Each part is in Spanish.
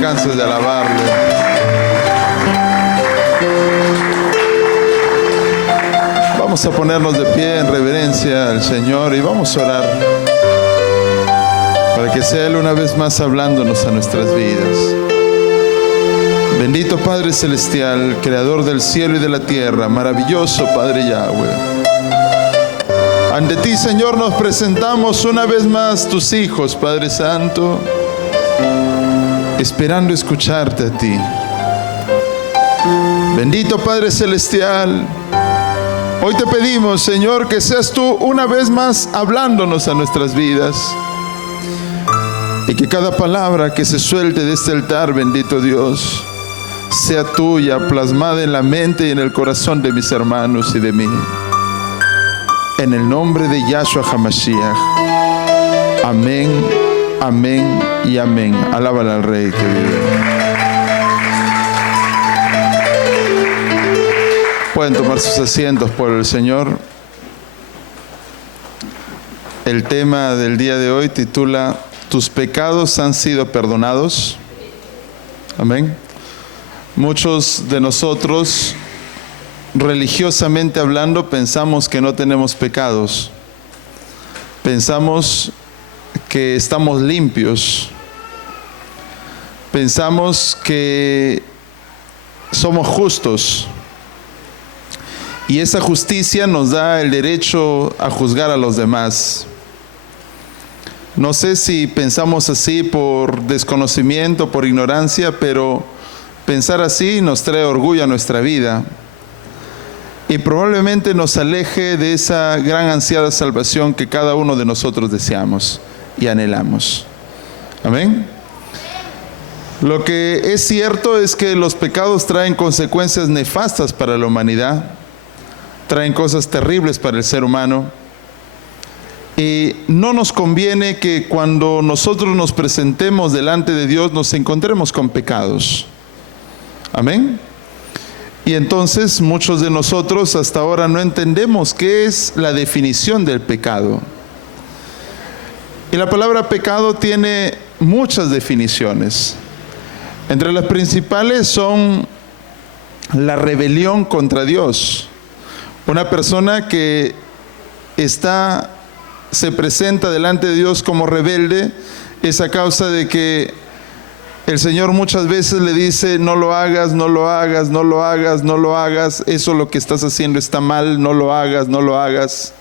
canses de alabarle. Vamos a ponernos de pie en reverencia al Señor y vamos a orar para que sea Él una vez más hablándonos a nuestras vidas. Bendito Padre Celestial, Creador del cielo y de la tierra, maravilloso Padre Yahweh. Ante ti, Señor, nos presentamos una vez más tus hijos, Padre Santo, esperando escucharte a ti. Bendito Padre Celestial, hoy te pedimos, Señor, que seas tú una vez más hablándonos a nuestras vidas y que cada palabra que se suelte de este altar, bendito Dios, sea tuya, plasmada en la mente y en el corazón de mis hermanos y de mí. En el nombre de Yahshua HaMashiach. Amén, amén y amén. Alábala al Rey que vive. Pueden tomar sus asientos por el Señor. El tema del día de hoy titula ¿Tus pecados han sido perdonados? Amén. Muchos de nosotros, religiosamente hablando, pensamos que no tenemos pecados. Pensamos que estamos limpios. Pensamos que somos justos. Y esa justicia nos da el derecho a juzgar a los demás. No sé si pensamos así por desconocimiento, por ignorancia, pero pensar así nos trae orgullo a nuestra vida y probablemente nos aleje de esa gran ansiada salvación que cada uno de nosotros deseamos y anhelamos. Amén. Lo que es cierto es que los pecados traen consecuencias nefastas para la humanidad, traen cosas terribles para el ser humano. Y no nos conviene que cuando nosotros nos presentemos delante de Dios nos encontremos con pecados. Amén. Y entonces muchos de nosotros hasta ahora no entendemos qué es la definición del pecado. Y la palabra pecado tiene muchas definiciones. Entre las principales son la rebelión contra Dios. Una persona que se presenta delante de Dios como rebelde es a causa de que el Señor muchas veces le dice: no lo hagas, no lo hagas, no lo hagas, no lo hagas, eso lo que estás haciendo está mal, no lo hagas, no lo hagas.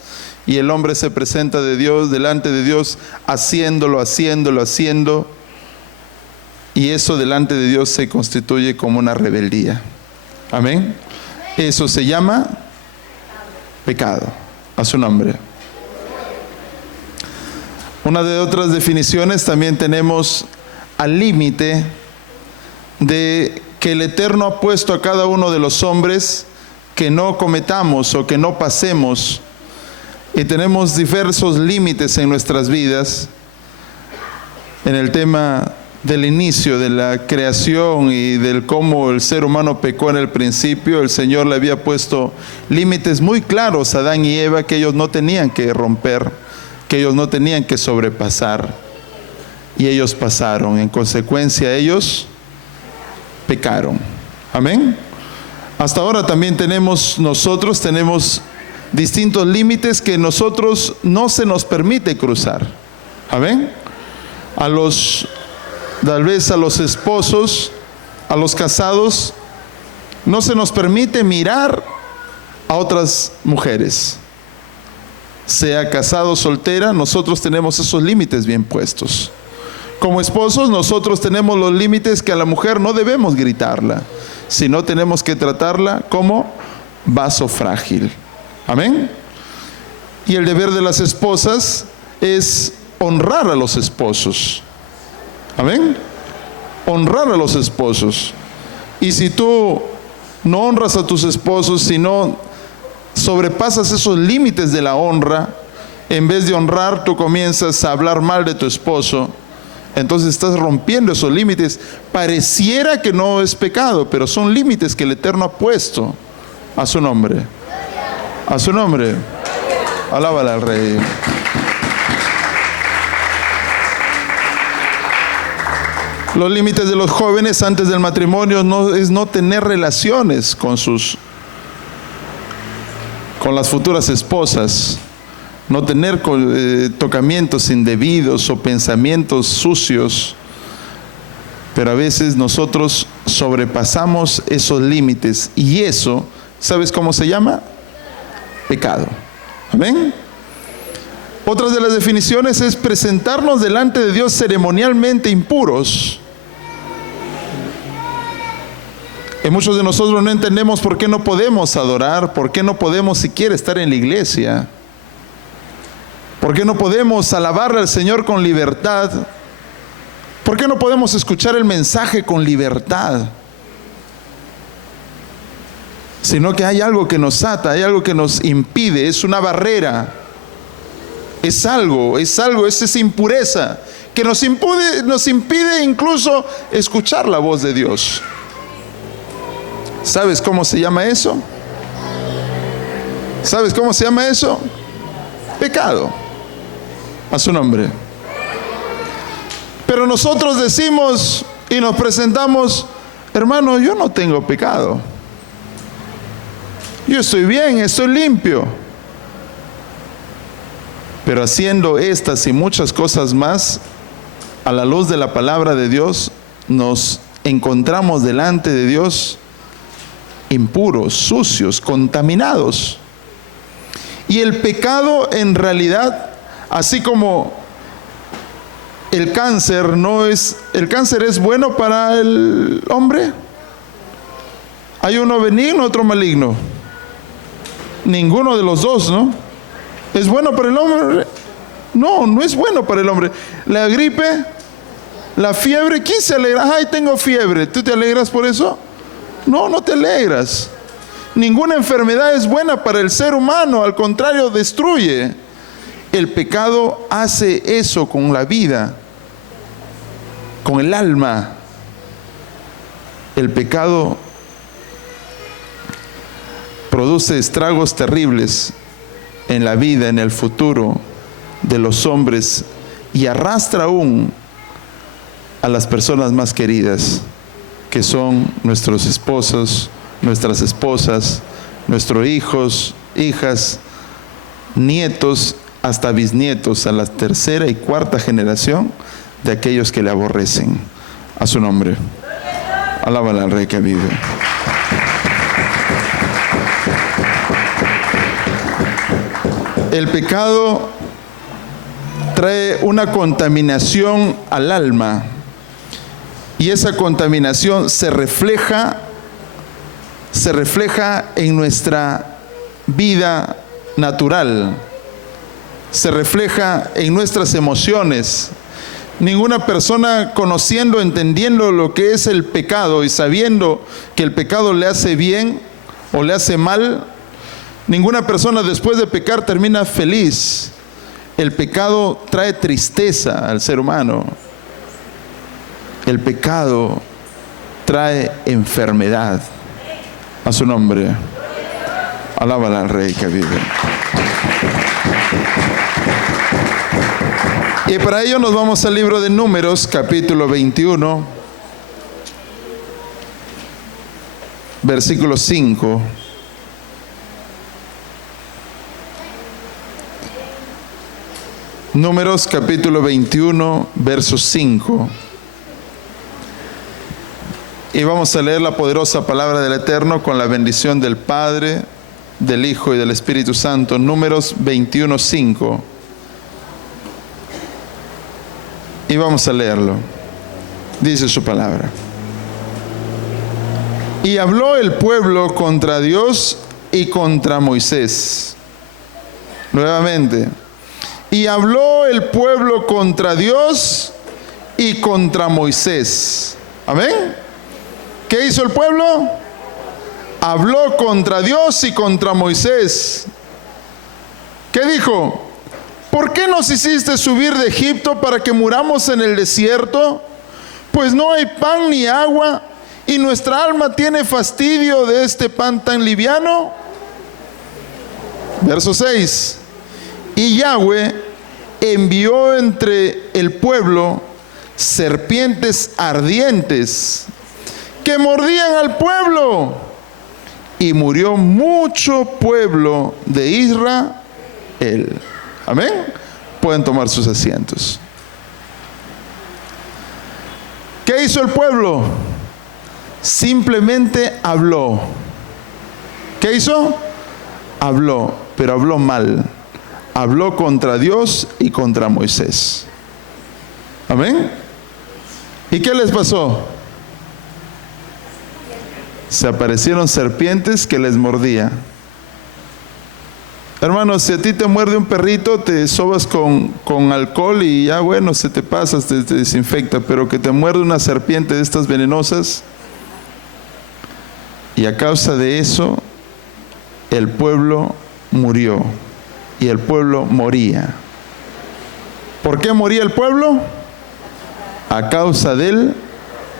Y el hombre se presenta delante de Dios, haciendo. Y eso delante de Dios se constituye como una rebeldía. Amén. Eso se llama pecado, a su nombre. Una de otras definiciones también tenemos al límite de que el Eterno ha puesto a cada uno de los hombres que no cometamos o que no pasemos. Y tenemos diversos límites en nuestras vidas. En el tema del inicio de la creación y del cómo el ser humano pecó en el principio, el Señor le había puesto límites muy claros a Adán y Eva que ellos no tenían que romper, que ellos no tenían que sobrepasar. Y ellos pasaron. En consecuencia, ellos pecaron. Amén. Hasta ahora también tenemos distintos límites que nosotros no se nos permite cruzar. Amén. Tal vez a los esposos, a los casados, no se nos permite mirar a otras mujeres. Sea casado o soltera, nosotros tenemos esos límites bien puestos. Como esposos, nosotros tenemos los límites que a la mujer no debemos gritarla, sino tenemos que tratarla como vaso frágil. Amén. Y el deber de las esposas es honrar a los esposos. Amén. Honrar a los esposos. Y si tú no honras a tus esposos, si no sobrepasas esos límites de la honra, en vez de honrar, tú comienzas a hablar mal de tu esposo, entonces estás rompiendo esos límites. Pareciera que no es pecado, pero son límites que el Eterno ha puesto. A su nombre. A su nombre. Alábala al Rey. Los límites de los jóvenes antes del matrimonio es no tener relaciones con las futuras esposas, no tener tocamientos indebidos o pensamientos sucios. Pero a veces nosotros sobrepasamos esos límites y eso, ¿sabes cómo se llama? Pecado. ¿Amén? Otra de las definiciones es presentarnos delante de Dios ceremonialmente impuros. Y muchos de nosotros no entendemos por qué no podemos adorar, por qué no podemos siquiera estar en la iglesia, por qué no podemos alabarle al Señor con libertad, por qué no podemos escuchar el mensaje con libertad, sino que hay algo que nos ata, hay algo que nos impide, es una barrera, es esa impureza que nos impide incluso escuchar la voz de Dios. ¿Sabes cómo se llama eso? ¿Sabes cómo se llama eso? Pecado. A su nombre. Pero nosotros decimos y nos presentamos: hermano, yo no tengo pecado. Yo estoy bien, estoy limpio. Pero haciendo estas y muchas cosas más, a la luz de la palabra de Dios, nos encontramos delante de Dios impuros, sucios, contaminados. Y el pecado en realidad, así como el cáncer es bueno para el hombre. Hay uno benigno, otro maligno. Ninguno de los dos, ¿no? ¿Es bueno para el hombre? No, no es bueno para el hombre. La gripe, la fiebre, ¿quién se alegra? Ay, tengo fiebre. ¿Tú te alegras por eso? No, no te alegras. Ninguna enfermedad es buena para el ser humano, al contrario, destruye. El pecado hace eso con la vida, con el alma. El pecado produce estragos terribles en la vida, en el futuro de los hombres, y arrastra aún a las personas más queridas, que son nuestros esposos, nuestras esposas, nuestros hijos, hijas, nietos, hasta bisnietos, a la tercera y cuarta generación de aquellos que le aborrecen. A su nombre. Alábala al Rey que vive. El pecado trae una contaminación al alma, y esa contaminación se refleja en nuestra vida natural, se refleja en nuestras emociones. Ninguna persona, conociendo, entendiendo lo que es el pecado y sabiendo que el pecado le hace bien o le hace mal, ninguna persona después de pecar termina feliz. El pecado trae tristeza al ser humano. El pecado trae enfermedad. A su nombre. Alábala al Rey que vive. Y para ello nos vamos al libro de Números, capítulo 21, versículo 5. Números, capítulo 21, verso 5. Y vamos a leer la poderosa palabra del Eterno con la bendición del Padre, del Hijo y del Espíritu Santo. Números 21, 5. Y vamos a leerlo. Dice su palabra. Y habló el pueblo contra Dios y contra Moisés. Nuevamente. Y habló el pueblo contra Dios y contra Moisés. Amén. ¿Qué hizo el pueblo? Habló contra Dios y contra Moisés. ¿Qué dijo? ¿Por qué nos hiciste subir de Egipto para que muramos en el desierto? Pues no hay pan ni agua, y nuestra alma tiene fastidio de este pan tan liviano. Verso 6. Y Yahweh envió entre el pueblo serpientes ardientes que mordían al pueblo, y murió mucho pueblo de Israel. Amén. Pueden tomar sus asientos. ¿Qué hizo el pueblo? Simplemente habló. ¿Qué hizo? Habló, pero habló mal. Habló contra Dios y contra Moisés. Amén. ¿Y qué les pasó? Se aparecieron serpientes que les mordía. Hermanos, si a ti te muerde un perrito, te sobas con alcohol y ya bueno, se te pasa, te desinfecta. Pero que te muerde una serpiente de estas venenosas, y a causa de eso, el pueblo murió. Y el pueblo moría. ¿Por qué moría el pueblo? A causa del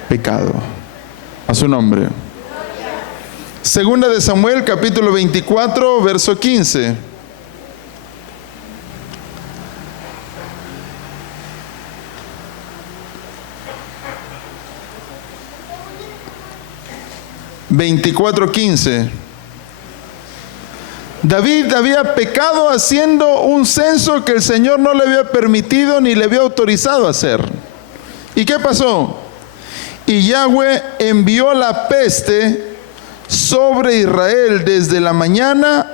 pecado. A su nombre. Segunda de Samuel, capítulo 24, verso 15. David había pecado haciendo un censo que el Señor no le había permitido ni le había autorizado a hacer. ¿Y qué pasó? Y Yahweh envió la peste sobre Israel desde la mañana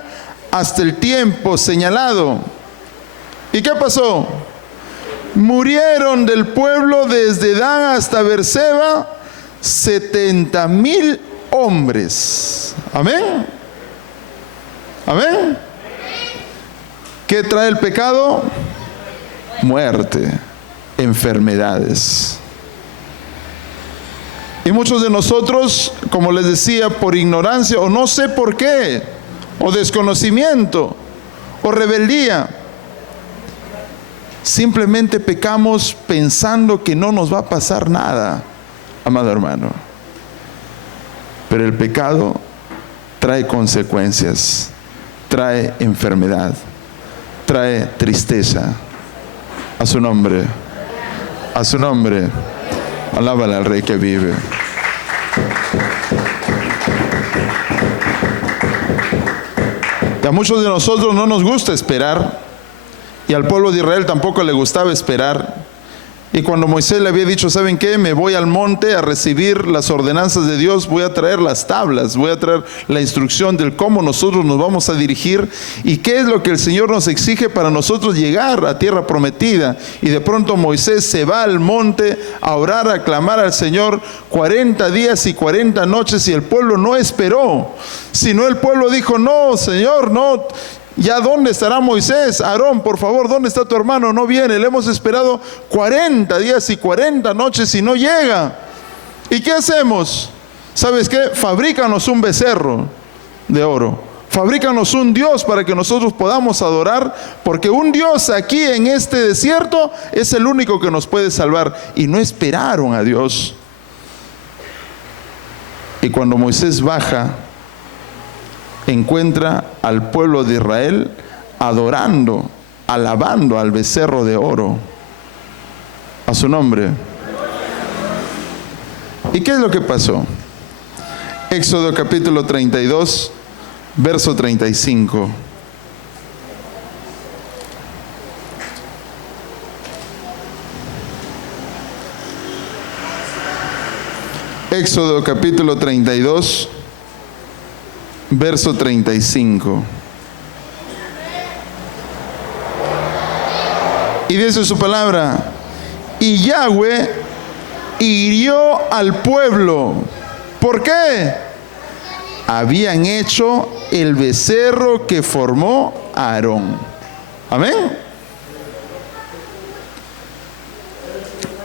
hasta el tiempo señalado. ¿Y qué pasó? Murieron del pueblo desde Dan hasta Beerseba 70,000 hombres. Amén. Amén. ¿Qué trae el pecado? Muerte, enfermedades. Y muchos de nosotros, como les decía, por ignorancia o no sé por qué, o desconocimiento, o rebeldía, simplemente pecamos pensando que no nos va a pasar nada, amado hermano. Pero el pecado trae consecuencias, trae enfermedad, trae tristeza. A su nombre, a su nombre. Alábale al Rey que vive. Y a muchos de nosotros no nos gusta esperar, y al pueblo de Israel tampoco le gustaba esperar. Y cuando Moisés le había dicho, ¿saben qué? Me voy al monte a recibir las ordenanzas de Dios, voy a traer las tablas, voy a traer la instrucción del cómo nosotros nos vamos a dirigir y qué es lo que el Señor nos exige para nosotros llegar a tierra prometida. Y de pronto Moisés se va al monte a orar, a clamar al Señor 40 días y 40 noches, y el pueblo no esperó, sino el pueblo dijo, no, Señor, no. ¿Ya dónde estará Moisés? Aarón, por favor, ¿dónde está tu hermano? No viene, le hemos esperado 40 días y 40 noches y no llega. ¿Y qué hacemos? ¿Sabes qué? Fabrícanos un becerro de oro. Fabrícanos un Dios para que nosotros podamos adorar, porque un Dios aquí en este desierto es el único que nos puede salvar. Y no esperaron a Dios. Y cuando Moisés baja, encuentra al pueblo de Israel adorando, alabando al becerro de oro. A su nombre. ¿Y qué es lo que pasó? Éxodo capítulo 32, verso 35. Éxodo capítulo 32, verso 35. Y dice su palabra, y Yahweh hirió al pueblo. ¿Por qué? Habían hecho el becerro que formó Aarón. Amén.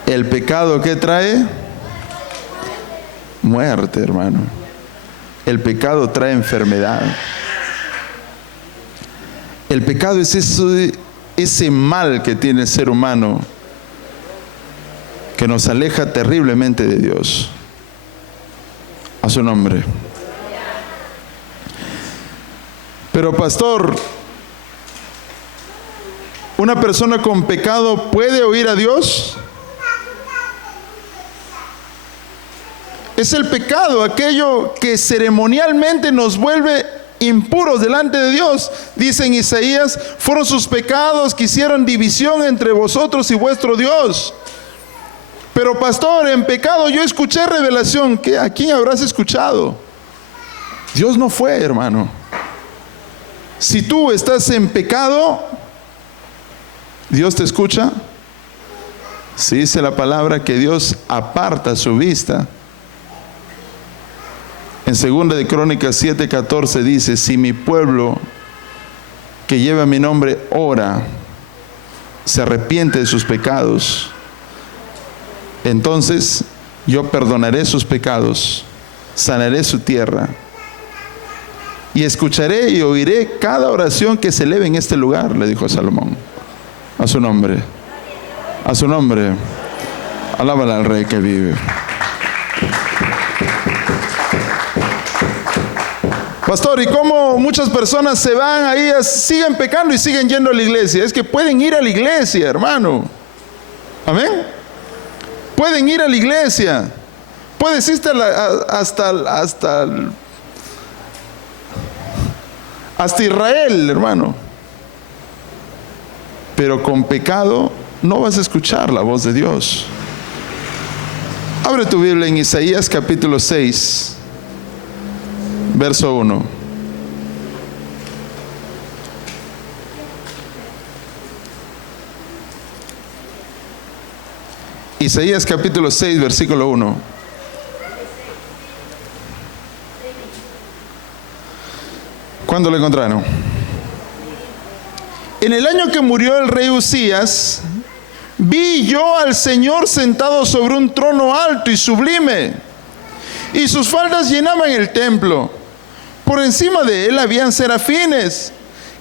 El pecado que trae muerte, hermano. El pecado trae enfermedad. El pecado es ese mal que tiene el ser humano que nos aleja terriblemente de Dios. A su nombre. Pero pastor, ¿una persona con pecado puede oír a Dios? Es el pecado, aquello que ceremonialmente nos vuelve impuros delante de Dios. Dice en Isaías, fueron sus pecados que hicieron división entre vosotros y vuestro Dios. Pero pastor, en pecado yo escuché revelación. ¿A quién habrás escuchado? Dios no fue, hermano. Si tú estás en pecado, ¿Dios te escucha? Sí, dice la palabra que Dios aparta su vista. En 2 de Crónicas 7:14 dice, si mi pueblo que lleva mi nombre ora, se arrepiente de sus pecados, entonces yo perdonaré sus pecados, sanaré su tierra, y escucharé y oiré cada oración que se eleve en este lugar, le dijo Salomón. A su nombre, a su nombre, alábale al Rey que vive. Pastor, ¿y cómo muchas personas se van ahí, siguen pecando y siguen yendo a la iglesia? Es que pueden ir a la iglesia, hermano. Amén. Pueden ir a la iglesia. Puedes irte hasta Israel, hermano. Pero con pecado no vas a escuchar la voz de Dios. Abre tu Biblia en Isaías capítulo 6. Verso 1. Isaías capítulo 6, versículo 1. ¿Cuándo lo encontraron? En el año que murió el rey Usías, vi yo al Señor sentado sobre un trono alto y sublime, y sus faldas llenaban el templo. Por encima de él habían serafines.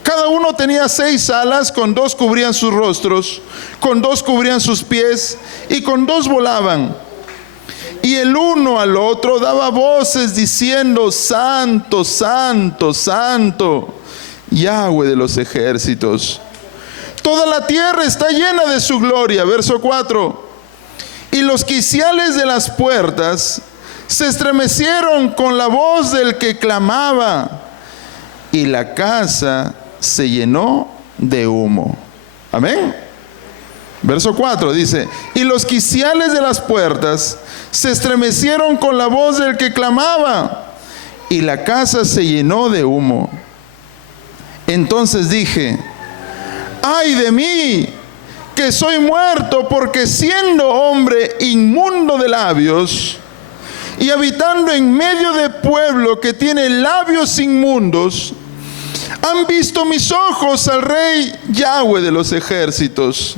Cada uno tenía 6 alas, con 2 cubrían sus rostros, con 2 cubrían sus pies, y con 2 volaban. Y el uno al otro daba voces diciendo, Santo, Santo, Santo, Yahweh de los ejércitos. Toda la tierra está llena de su gloria. Verso 4. Y los quiciales de las puertas se estremecieron con la voz del que clamaba, y la casa se llenó de humo. Amén. Verso 4 dice, y los quiciales de las puertas se estremecieron con la voz del que clamaba, y la casa se llenó de humo. Entonces dije, ay de mí, que soy muerto, porque siendo hombre inmundo de labios, y habitando en medio de pueblo que tiene labios inmundos, han visto mis ojos al Rey Yahweh de los ejércitos.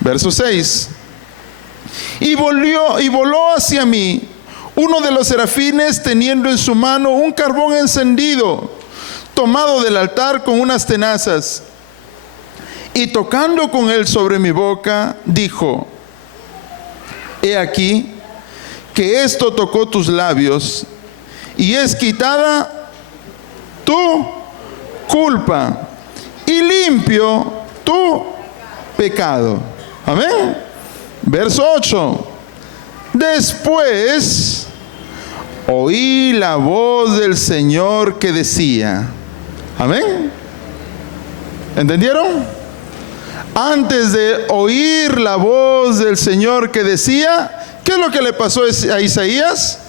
Verso 6. Y voló hacia mí uno de los serafines, teniendo en su mano un carbón encendido, tomado del altar con unas tenazas, y tocando con él sobre mi boca, dijo, he aquí que esto tocó tus labios, y es quitada tu culpa, y limpio tu pecado. Amén. Verso 8. Después oí la voz del Señor que decía, amén. ¿Entendieron? Antes de oír la voz del Señor que decía, ¿qué es lo que le pasó a Isaías?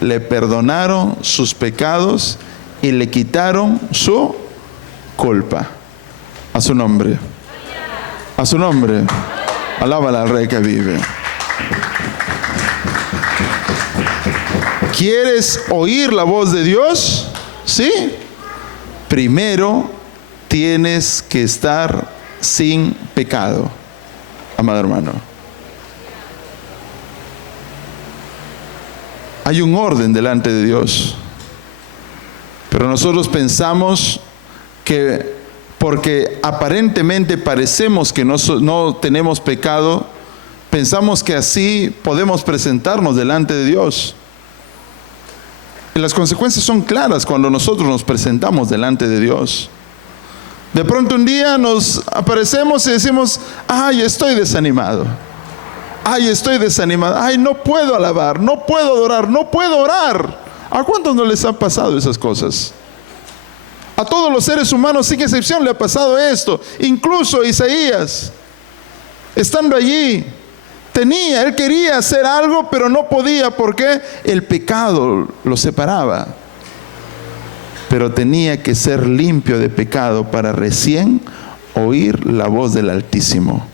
Le perdonaron sus pecados y le quitaron su culpa. A su nombre. A su nombre. Alábale al Rey que vive. ¿Quieres oír la voz de Dios? ¿Sí? Primero tienes que estar sin pecado, amado hermano. Hay un orden delante de Dios, pero nosotros pensamos que porque aparentemente parecemos que no tenemos pecado, pensamos que así podemos presentarnos delante de Dios. Y las consecuencias son claras cuando nosotros nos presentamos delante de Dios. De pronto un día nos aparecemos y decimos, ay, estoy desanimado. Ay, estoy desanimado. Ay, no puedo alabar, no puedo adorar, no puedo orar. ¿A cuántos no les han pasado esas cosas? A todos los seres humanos, sin excepción, le ha pasado esto. Incluso Isaías, estando allí, él quería hacer algo, pero no podía porque el pecado lo separaba. Pero tenía que ser limpio de pecado para recién oír la voz del Altísimo.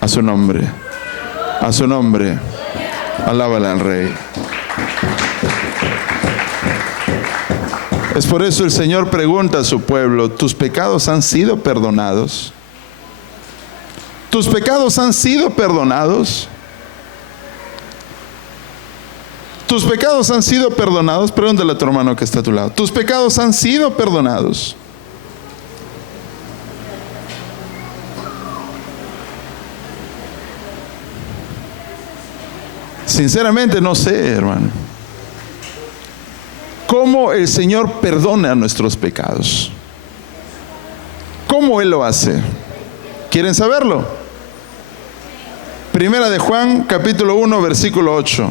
A su nombre, a su nombre, alábale al Rey. Es por eso el Señor pregunta a su pueblo: ¿tus pecados han sido perdonados? ¿Tus pecados han sido perdonados? ¿Tus pecados han sido perdonados? Pregúntale a tu hermano que está a tu lado. ¿Tus pecados han sido perdonados? Sinceramente no sé, hermano, cómo el Señor perdona nuestros pecados. ¿Cómo Él lo hace? ¿Quieren saberlo? Primera de Juan, capítulo 1, versículo 8.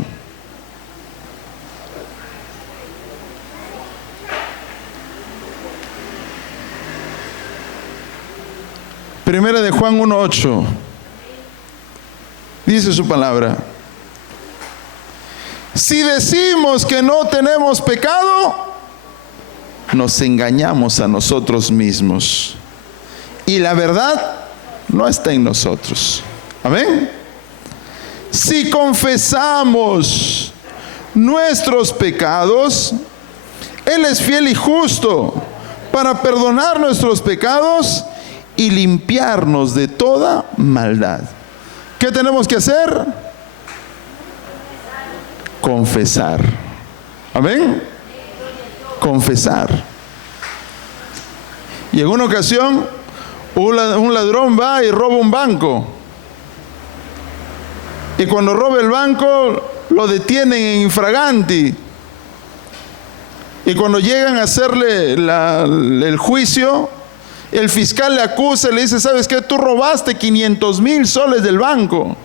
Primera de Juan 1:8. Dice su palabra: si decimos que no tenemos pecado, nos engañamos a nosotros mismos y la verdad no está en nosotros. Amén. Si confesamos nuestros pecados, Él es fiel y justo para perdonar nuestros pecados y limpiarnos de toda maldad. ¿Qué tenemos que hacer? Confesar. Amén. Confesar. Y en una ocasión, un ladrón va y roba un banco. Y cuando roba el banco, lo detienen en infraganti. Y cuando llegan a hacerle el juicio, el fiscal le acusa y le dice: ¿sabes qué? Tú robaste 500,000 soles del banco.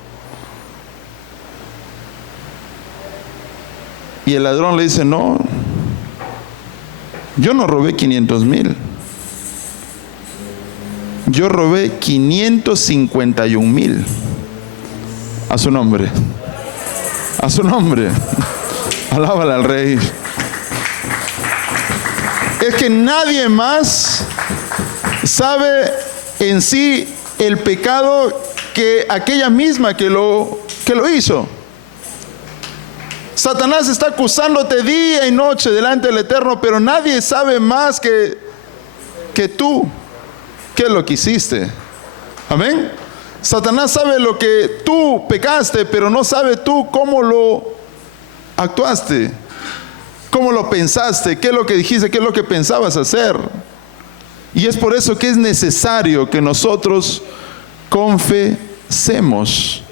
Y el ladrón le dice: no, yo no robé 500,000. Yo robé 551,000. A su nombre. A su nombre. Alábale al Rey. Es que nadie más sabe en sí el pecado que aquella misma que lo hizo. Satanás está acusándote día y noche delante del Eterno, pero nadie sabe más que tú qué es lo que hiciste. Amén. Satanás sabe lo que tú pecaste, pero no sabe tú cómo lo actuaste, cómo lo pensaste, qué es lo que dijiste, qué es lo que pensabas hacer. Y es por eso que es necesario que nosotros confesemos.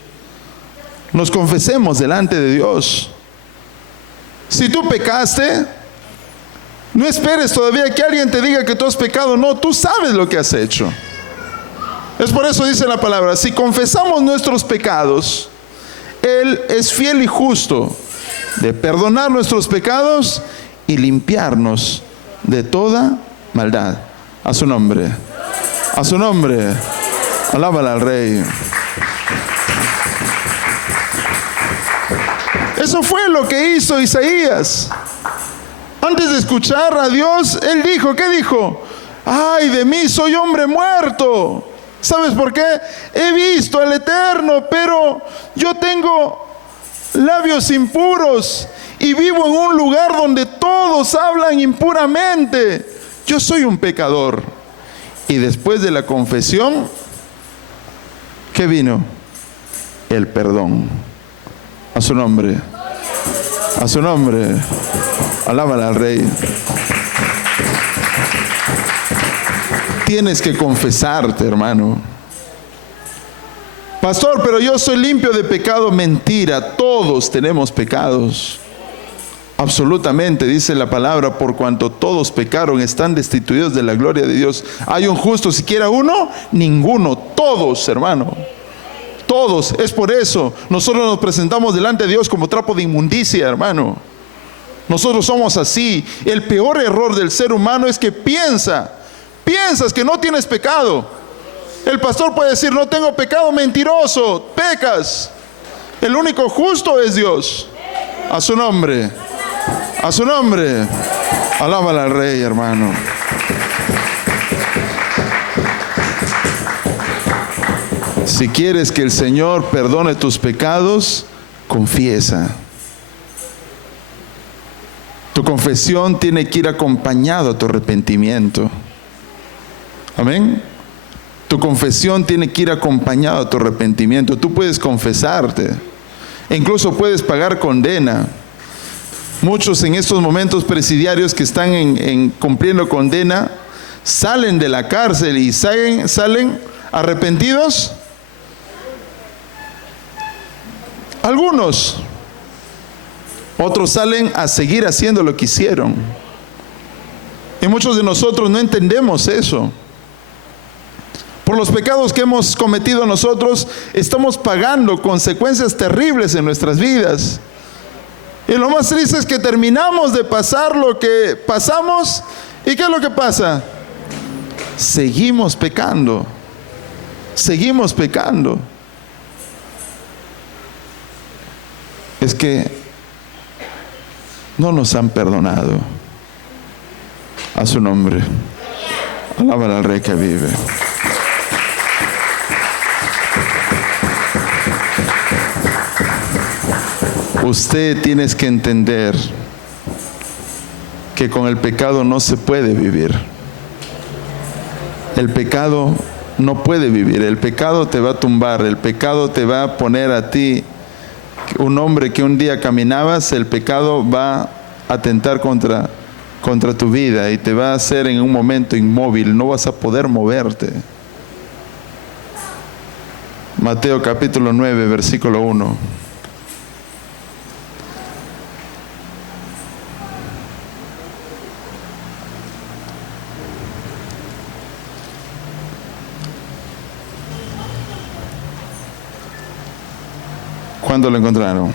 Nos confesemos delante de Dios. Si tú pecaste, no esperes todavía que alguien te diga que tú has pecado. No, tú sabes lo que has hecho. Es por eso dice la palabra: si confesamos nuestros pecados, Él es fiel y justo de perdonar nuestros pecados y limpiarnos de toda maldad. A su nombre. A su nombre. Alábale al Rey. Eso fue lo que hizo Isaías. Antes de escuchar a Dios, él dijo, ¿qué dijo? ¡Ay de mí, soy hombre muerto! ¿Sabes por qué? He visto al Eterno, pero yo tengo labios impuros y vivo en un lugar donde todos hablan impuramente. Yo soy un pecador. Y después de la confesión, ¿qué vino? El perdón. A su nombre. A su nombre. Alábala al Rey. Tienes que confesarte, hermano. Pastor, pero yo soy limpio de pecado. Mentira, todos tenemos pecados. Absolutamente, dice la palabra: por cuanto todos pecaron, están destituidos de la gloria de Dios. ¿Hay un justo siquiera uno? Ninguno. Todos, hermano. Todos. Es por eso nosotros nos presentamos delante de Dios como trapo de inmundicia, hermano. Nosotros somos así. El peor error del ser humano es que piensas que no tienes pecado. El pastor puede decir, no tengo pecado, mentiroso, pecas. El único justo es Dios. A su nombre. A su nombre. Alábale al Rey, hermano. Si quieres que el Señor perdone tus pecados, confiesa. Tu confesión tiene que ir acompañado a tu arrepentimiento. Amén. Tu confesión tiene que ir acompañado a tu arrepentimiento. Tú puedes confesarte. E incluso puedes pagar condena. Muchos en estos momentos presidiarios que están cumpliendo condena, salen de la cárcel y salen arrepentidos. Algunos. Otros salen a seguir haciendo lo que hicieron. Y muchos de nosotros no entendemos eso. Por los pecados que hemos cometido nosotros, estamos pagando consecuencias terribles en nuestras vidas. Y lo más triste es que terminamos de pasar lo que pasamos. ¿Y qué es lo que pasa? Seguimos pecando. Seguimos pecando. Es que no nos han perdonado. A su nombre. Alábale al Rey que vive. Usted tiene que entender que con el pecado no se puede vivir. El pecado no puede vivir. El pecado te va a tumbar. El pecado te va a poner a ti, un hombre que un día caminabas, el pecado va a atentar contra tu vida y te va a hacer en un momento inmóvil. No vas a poder moverte. Mateo capítulo 9, versículo 1. ¿Cuándo lo encontraron?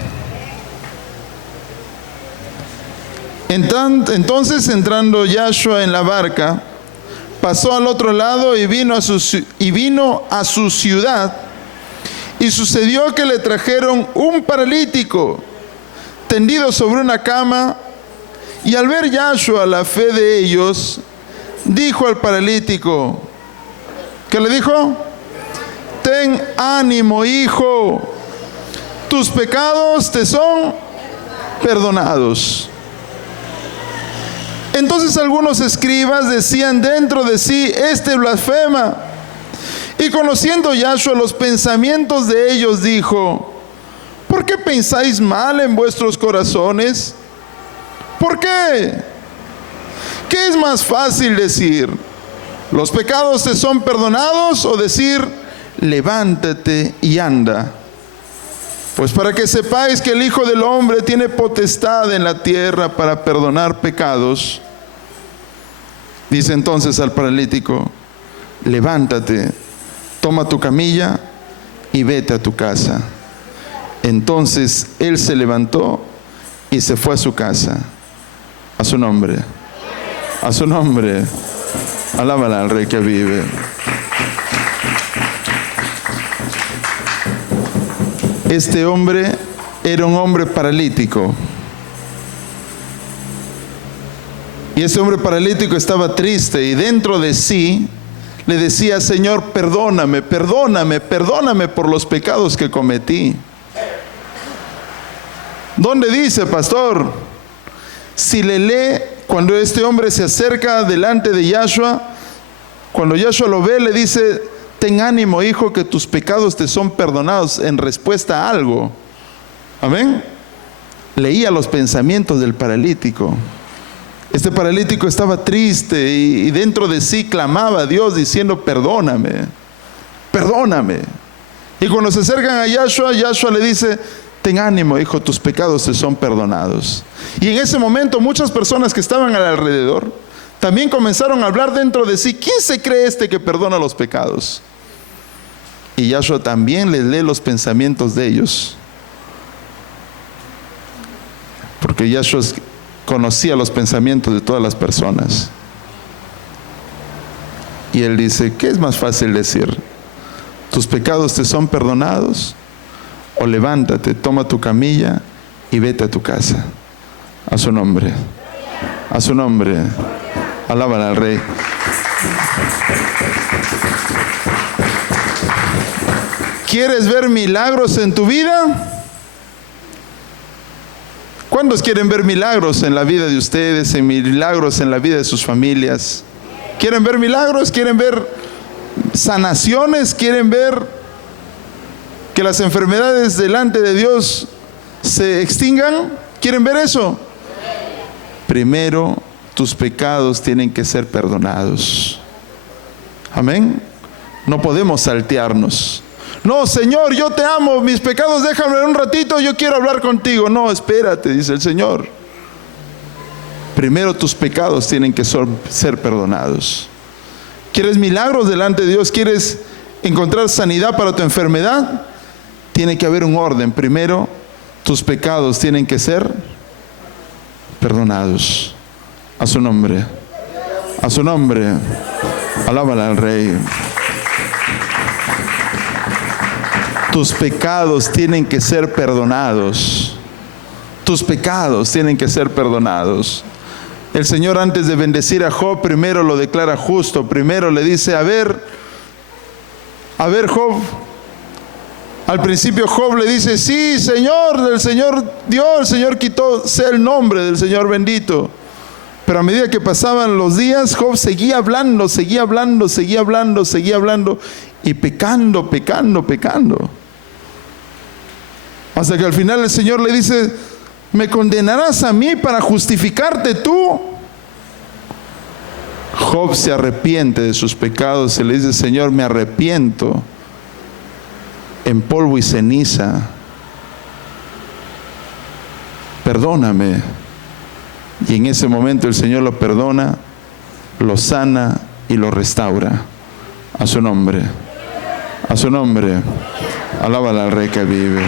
Entonces, entrando Yahshua en la barca, pasó al otro lado y vino a su ciudad. Y sucedió que le trajeron un paralítico tendido sobre una cama. Y al ver Yahshua la fe de ellos, dijo al paralítico, ¿qué le dijo? Ten ánimo, hijo. Tus pecados te son perdonados. Entonces algunos escribas decían dentro de sí, este blasfema. Y conociendo Yahshua los pensamientos de ellos, dijo, ¿por qué pensáis mal en vuestros corazones? ¿Por qué? ¿Qué es más fácil decir? ¿Los pecados te son perdonados? O decir, levántate y anda. Pues para que sepáis que el Hijo del Hombre tiene potestad en la tierra para perdonar pecados. Dice entonces al paralítico, levántate, toma tu camilla y vete a tu casa. Entonces él se levantó y se fue a su casa. A su nombre. A su nombre. Alábale al Rey que vive. Este hombre era un hombre paralítico. Y ese hombre paralítico estaba triste y dentro de sí le decía, Señor, perdóname, perdóname, perdóname por los pecados que cometí. ¿Dónde dice, pastor? Si le lee, cuando este hombre se acerca delante de Yahshua, cuando Yahshua lo ve, le dice, ten ánimo, hijo, que tus pecados te son perdonados, en respuesta a algo. Amén. Leía los pensamientos del paralítico. Este paralítico estaba triste y dentro de sí clamaba a Dios diciendo, perdóname, perdóname. Y cuando se acercan a Yahshua, Yahshua le dice, ten ánimo, hijo, tus pecados te son perdonados. Y en ese momento muchas personas que estaban alrededor también comenzaron a hablar dentro de sí, ¿quién se cree este que perdona los pecados? Y Yahshua también les lee los pensamientos de ellos. Porque Yahshua conocía los pensamientos de todas las personas. Y Él dice, ¿qué es más fácil decir? ¿Tus pecados te son perdonados? O levántate, toma tu camilla y vete a tu casa. A su nombre. A su nombre. Alaban al Rey. ¿Quieres ver milagros en tu vida? ¿Cuántos quieren ver milagros en la vida de ustedes, en milagros en la vida de sus familias? ¿Quieren ver milagros? ¿Quieren ver sanaciones? ¿Quieren ver que las enfermedades delante de Dios se extingan? ¿Quieren ver eso? Primero, tus pecados tienen que ser perdonados. Amén. No podemos saltearnos. No, Señor, yo te amo, mis pecados déjame un ratito, yo quiero hablar contigo. No, espérate, dice el Señor. Primero tus pecados tienen que ser perdonados. ¿Quieres milagros delante de Dios? ¿Quieres encontrar sanidad para tu enfermedad? Tiene que haber un orden. Primero, tus pecados tienen que ser perdonados. A su nombre. A su nombre. Alábala al Rey. Tus pecados tienen que ser perdonados. Tus pecados tienen que ser perdonados. El Señor, antes de bendecir a Job, primero lo declara justo. Primero le dice, a ver Job. Al principio Job le dice, sí, Señor, el Señor dio, el Señor quitó, sea el nombre del Señor bendito. Pero a medida que pasaban los días, Job seguía hablando y pecando. Hasta que al final el Señor le dice, ¿me condenarás a mí para justificarte tú? Job se arrepiente de sus pecados y le dice, Señor, me arrepiento en polvo y ceniza. Perdóname. Y en ese momento el Señor lo perdona, lo sana y lo restaura. A su nombre. A su nombre. Alábala al Rey que vive.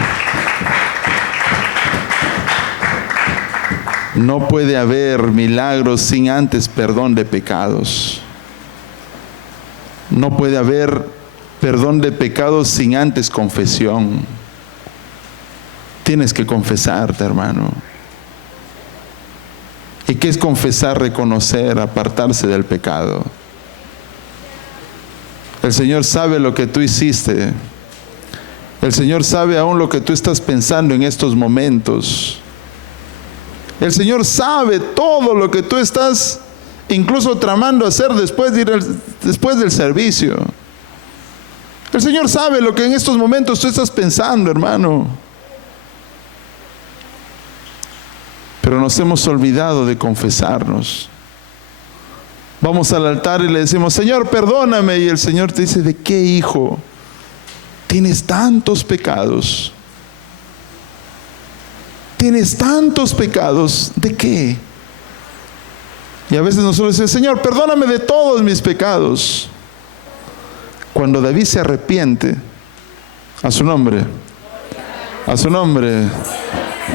No puede haber milagros sin antes perdón de pecados. No puede haber perdón de pecados sin antes confesión. Tienes que confesarte, hermano. ¿Y qué es confesar? Reconocer, apartarse del pecado. El Señor sabe lo que tú hiciste. El Señor sabe aún lo que tú estás pensando en estos momentos. El Señor sabe todo lo que tú estás incluso tramando hacer después del servicio. El Señor sabe lo que en estos momentos tú estás pensando, hermano. Pero nos hemos olvidado de confesarnos. Vamos al altar y le decimos, Señor, perdóname. Y el Señor te dice, ¿de qué, hijo? Tienes tantos pecados. Tienes tantos pecados. ¿De qué? Y a veces nosotros decimos, Señor, perdóname de todos mis pecados. Cuando David se arrepiente, a su nombre,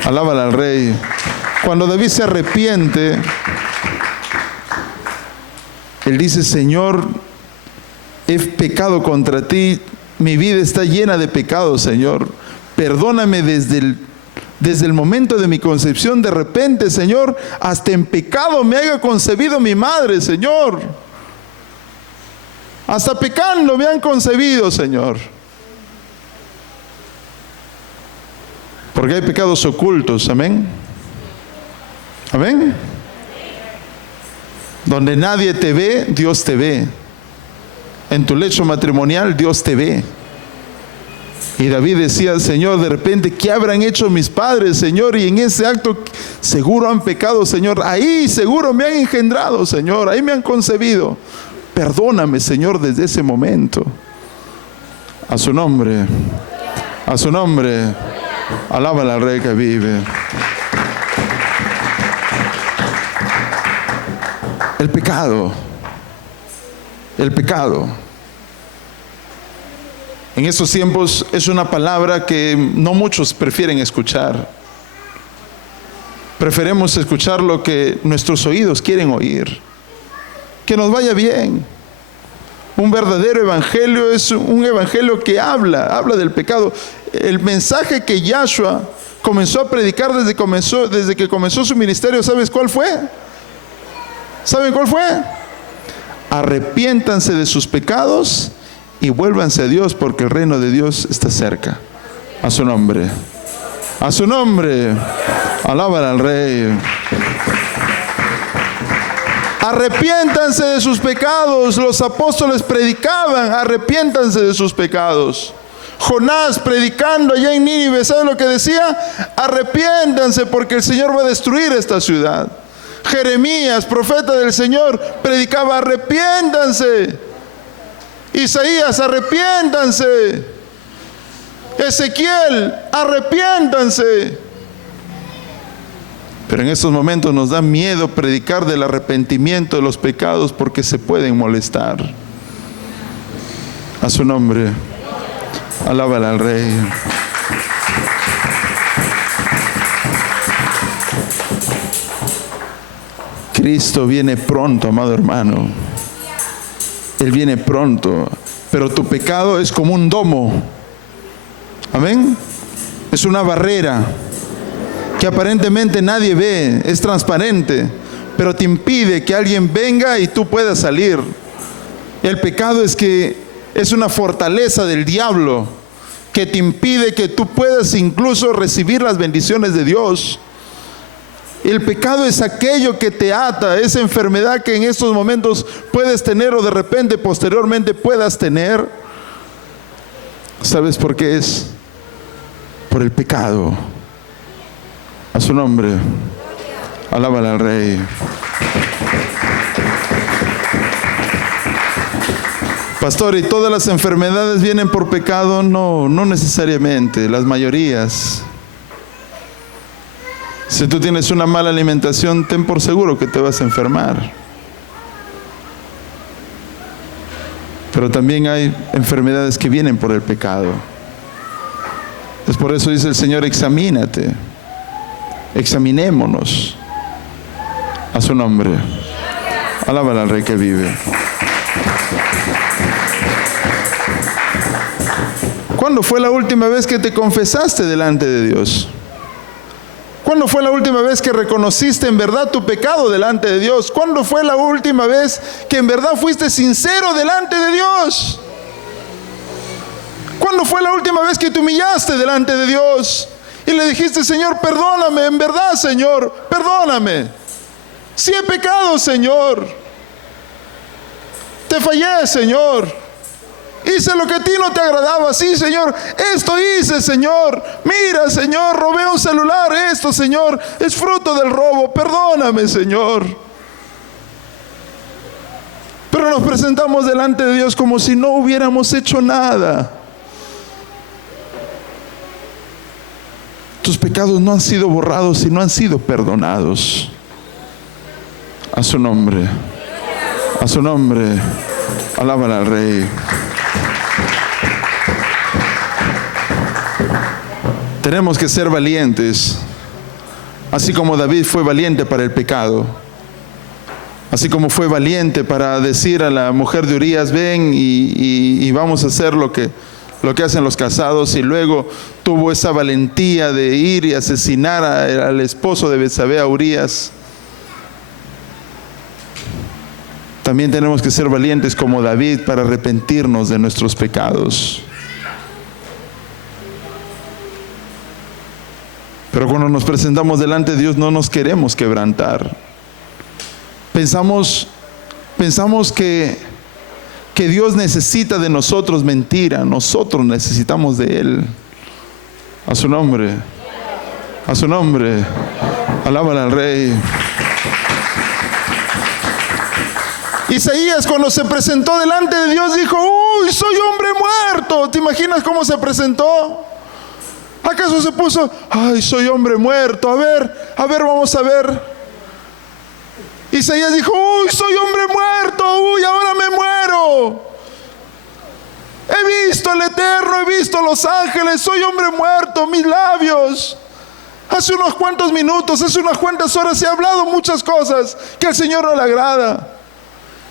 alábala al Rey. Cuando David se arrepiente, él dice, Señor, he pecado contra ti, mi vida está llena de pecados, Señor. Perdóname desde el momento de mi concepción, de repente, Señor, hasta en pecado me haya concebido mi madre, Señor. Hasta pecando me han concebido, Señor. Porque hay pecados ocultos, amén. Amén. Donde nadie te ve, Dios te ve. En tu lecho matrimonial, Dios te ve. Y David decía, Señor, de repente, ¿qué habrán hecho mis padres, Señor? Y en ese acto seguro han pecado, Señor. Ahí seguro me han engendrado, Señor. Ahí me han concebido. Perdóname, Señor, desde ese momento. A su nombre. A su nombre. Alábala al Rey que vive. El pecado. El pecado. En estos tiempos es una palabra que no muchos prefieren escuchar. Preferimos escuchar lo que nuestros oídos quieren oír. Que nos vaya bien. Un verdadero evangelio es un evangelio que habla del pecado. El mensaje que Yahshua comenzó a predicar desde que comenzó su ministerio, ¿sabes cuál fue? ¿Saben cuál fue? Arrepiéntanse de sus pecados y vuélvanse a Dios, porque el reino de Dios está cerca. A su nombre. A su nombre. Alaban al Rey. Arrepiéntanse de sus pecados. Los apóstoles predicaban, arrepiéntanse de sus pecados. Jonás predicando allá en Nínive, ¿sabe lo que decía? Arrepiéntanse porque el Señor va a destruir esta ciudad. Jeremías, profeta del Señor, predicaba, arrepiéntanse. Isaías, arrepiéntanse. Ezequiel, arrepiéntanse. Pero en estos momentos nos da miedo predicar del arrepentimiento de los pecados porque se pueden molestar. A su nombre. Alábala al Rey. Cristo viene pronto, amado hermano. Él viene pronto. Pero tu pecado es como un domo. Amén. Es una barrera que aparentemente nadie ve, es transparente, pero te impide que alguien venga y tú puedas salir. El pecado es una fortaleza del diablo que te impide que tú puedas incluso recibir las bendiciones de Dios. El pecado es aquello que te ata, esa enfermedad que en estos momentos puedes tener o de repente posteriormente puedas tener. ¿Sabes por qué es? Por el pecado. A su nombre. Alábala al Rey. Pastor, ¿y todas las enfermedades vienen por pecado? No, no necesariamente, las mayorías. Si tú tienes una mala alimentación, ten por seguro que te vas a enfermar. Pero también hay enfermedades que vienen por el pecado. Es por eso dice el Señor, examínate. Examinémonos. A su nombre. Alábala al Rey que vive. ¿Cuándo fue la última vez que te confesaste delante de Dios? ¿Cuándo fue la última vez que reconociste en verdad tu pecado delante de Dios? ¿Cuándo fue la última vez que en verdad fuiste sincero delante de Dios? ¿Cuándo fue la última vez que te humillaste delante de Dios y le dijiste, Señor, perdóname, en verdad, Señor, perdóname? Si he pecado, Señor. Te fallé, Señor. Hice lo que a ti no te agradaba. Sí, Señor, esto hice, Señor. Mira, Señor, robé un celular. Esto, Señor, es fruto del robo. Perdóname, Señor. Pero nos presentamos delante de Dios como si no hubiéramos hecho nada. Tus pecados no han sido borrados y no han sido perdonados. A su nombre. A su nombre. Alábala al Rey. Tenemos que ser valientes, así como David fue valiente para el pecado, así como fue valiente para decir a la mujer de Urías, ven y vamos a hacer lo que hacen los casados, y luego tuvo esa valentía de ir y asesinar al esposo de Betsabé, a Urías. También tenemos que ser valientes como David para arrepentirnos de nuestros pecados. Pero cuando nos presentamos delante de Dios no nos queremos quebrantar. Pensamos que Dios necesita de nosotros. Mentira, nosotros necesitamos de Él. A su nombre. A su nombre. Alábala al Rey. Isaías, cuando se presentó delante de Dios, dijo, uy, soy hombre muerto. ¿Te imaginas cómo se presentó? ¿Acaso se puso, ay, soy hombre muerto? A ver, vamos a ver. Isaías dijo, uy, soy hombre muerto, uy, ahora me muero. He visto al Eterno, he visto a los ángeles, soy hombre muerto, mis labios. Hace unos cuantos minutos, hace unas cuantas horas he hablado muchas cosas que al Señor no le agrada.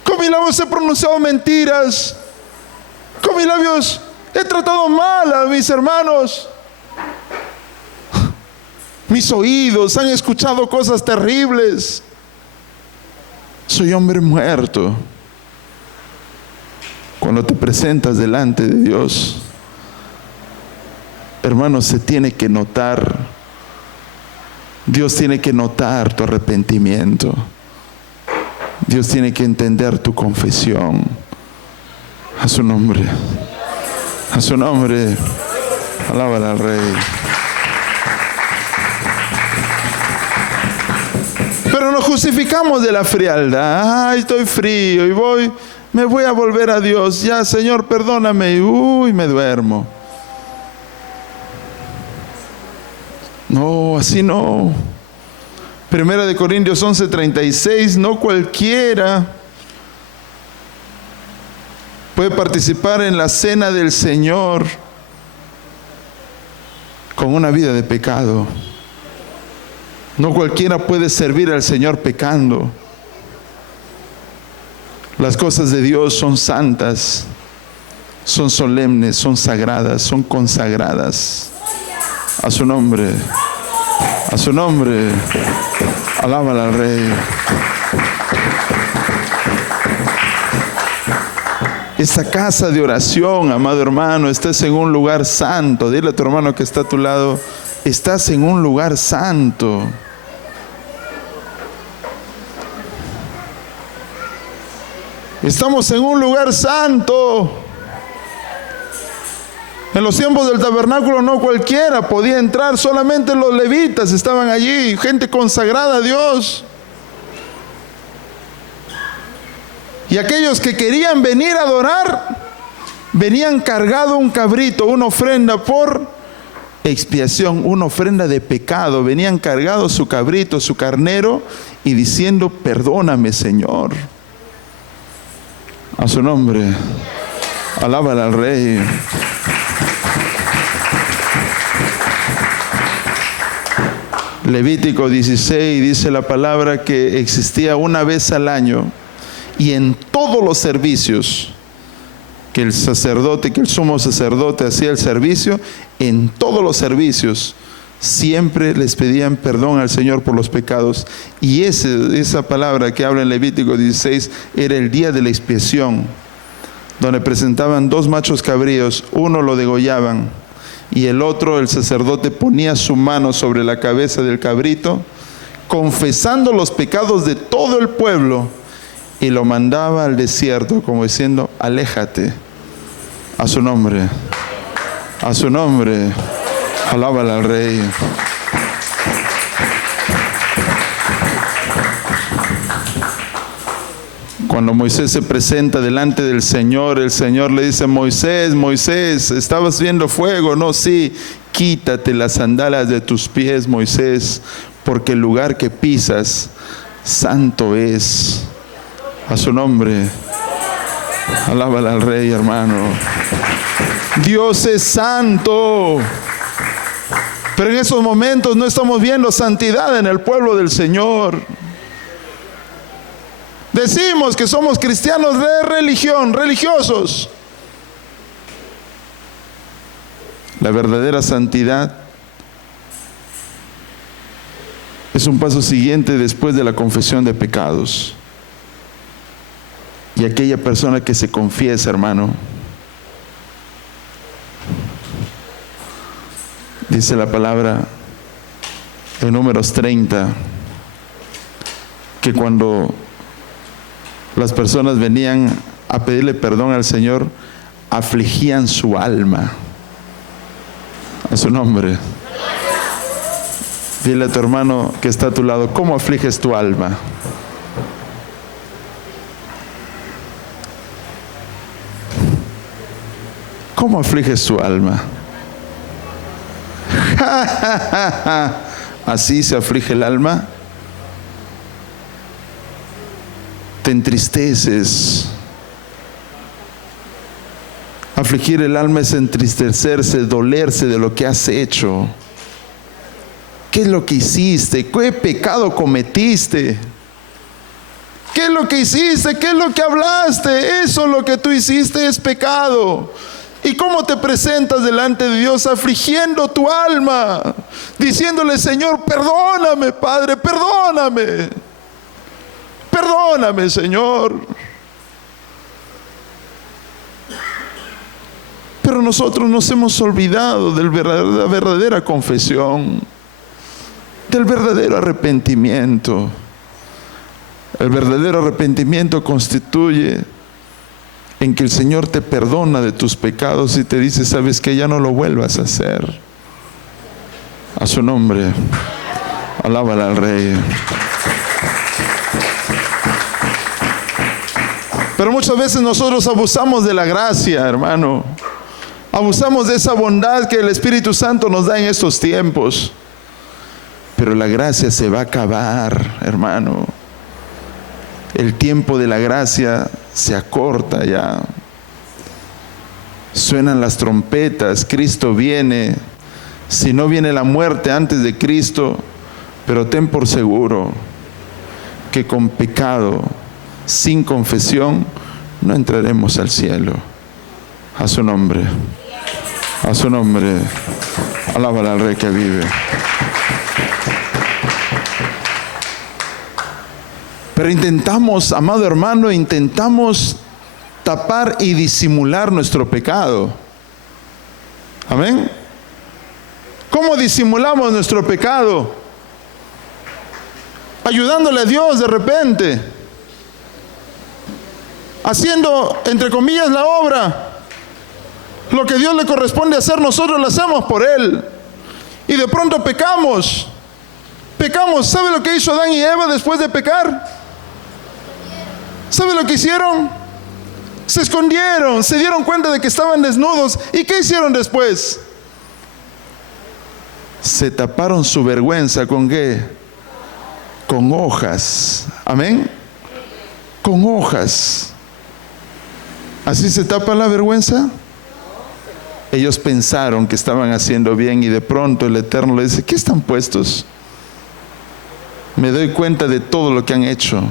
Con mis labios he pronunciado mentiras. Con mis labios he tratado mal a mis hermanos. Mis oídos han escuchado cosas terribles. Soy hombre muerto. Cuando te presentas delante de Dios, hermano, se tiene que notar. Dios tiene que notar tu arrepentimiento. Dios tiene que entender tu confesión. A su nombre. A su nombre. Alábala al Rey. Pero nos justificamos de la frialdad. Ay, estoy frío y me voy a volver a Dios. Ya, Señor, perdóname. Y me duermo. No, así no. Primera de Corintios 11:36, no cualquiera puede participar en la cena del Señor con una vida de pecado. No cualquiera puede servir al Señor pecando. Las cosas de Dios son santas, son solemnes, son sagradas, son consagradas. A su nombre, a su nombre, alábala al Rey. Esta casa de oración, amado hermano, estás en un lugar santo. Dile a tu hermano que está a tu lado, estás en un lugar santo. Estamos en un lugar santo. En los tiempos del tabernáculo no cualquiera podía entrar, solamente los levitas estaban allí, gente consagrada a Dios. Y aquellos que querían venir a adorar, venían cargado un cabrito, una ofrenda por expiación, una ofrenda de pecado. Venían cargados su cabrito, su carnero, y diciendo, perdóname, Señor. A su nombre, alábala al Rey. Levítico 16 dice la palabra que existía una vez al año, y en todos los servicios que el sumo sacerdote hacía el servicio, en todos los servicios siempre les pedían perdón al Señor por los pecados. Y esa palabra que habla en Levítico 16 era el día de la expiación, donde presentaban 2 machos cabríos, uno lo degollaban y el otro, el sacerdote ponía su mano sobre la cabeza del cabrito, confesando los pecados de todo el pueblo, y lo mandaba al desierto como diciendo, aléjate. A su nombre, a su nombre, alábala al Rey. Cuando Moisés se presenta delante del Señor, el Señor le dice, Moisés, Moisés, ¿estabas viendo fuego? No, sí, quítate las sandalias de tus pies, Moisés, porque el lugar que pisas, santo es. A su nombre, alábala al Rey, hermano. Dios es santo. Pero en esos momentos no estamos viendo santidad en el pueblo del Señor. Decimos que somos cristianos de religión, religiosos. La verdadera santidad es un paso siguiente después de la confesión de pecados. Y aquella persona que se confiesa, hermano, dice la palabra en Números 30, que cuando las personas venían a pedirle perdón al Señor, afligían su alma. A su nombre. Dile a tu hermano que está a tu lado, ¿cómo afliges tu alma? ¿Cómo afliges tu alma? Así se aflige el alma. Te entristeces. A Afligir el alma es entristecerse, dolerse de lo que has hecho. ¿Qué es lo que hiciste? ¿Qué pecado cometiste? ¿Qué es lo que hiciste? ¿Qué es lo que hablaste? Eso lo que tú hiciste es pecado. ¿Y cómo te presentas delante de Dios afligiendo tu alma? Diciéndole, Señor, perdóname, Padre, perdóname. Perdóname, Señor. Pero nosotros nos hemos olvidado de la verdadera confesión, del verdadero arrepentimiento. El verdadero arrepentimiento constituye en que el Señor te perdona de tus pecados y te dice, sabes que ya no lo vuelvas a hacer. A su nombre, alábala al Rey. Pero muchas veces nosotros abusamos de la gracia, hermano. Abusamos de esa bondad que el Espíritu Santo nos da en estos tiempos. Pero la gracia se va a acabar, hermano. El tiempo de la gracia se acorta ya. Suenan las trompetas, Cristo viene. Si no viene la muerte antes de Cristo, pero ten por seguro que con pecado, sin confesión, no entraremos al cielo. A su nombre. A su nombre. Alábala al Rey que vive. Pero intentamos, amado hermano, intentamos tapar y disimular nuestro pecado. Amén. ¿Cómo disimulamos nuestro pecado? Ayudándole a Dios de repente. Haciendo, entre comillas, la obra. Lo que Dios le corresponde hacer, nosotros lo hacemos por Él. Y de pronto pecamos. Pecamos. ¿Sabe lo que hizo Adán y Eva después de pecar? ¿Sabe lo que hicieron? Se escondieron, se dieron cuenta de que estaban desnudos. ¿Y qué hicieron después? Se taparon su vergüenza ¿con qué? Con hojas. Amén. Con hojas. ¿Así se tapa la vergüenza? Ellos pensaron que estaban haciendo bien y de pronto el Eterno le dice, ¿qué están puestos? Me doy cuenta de todo lo que han hecho.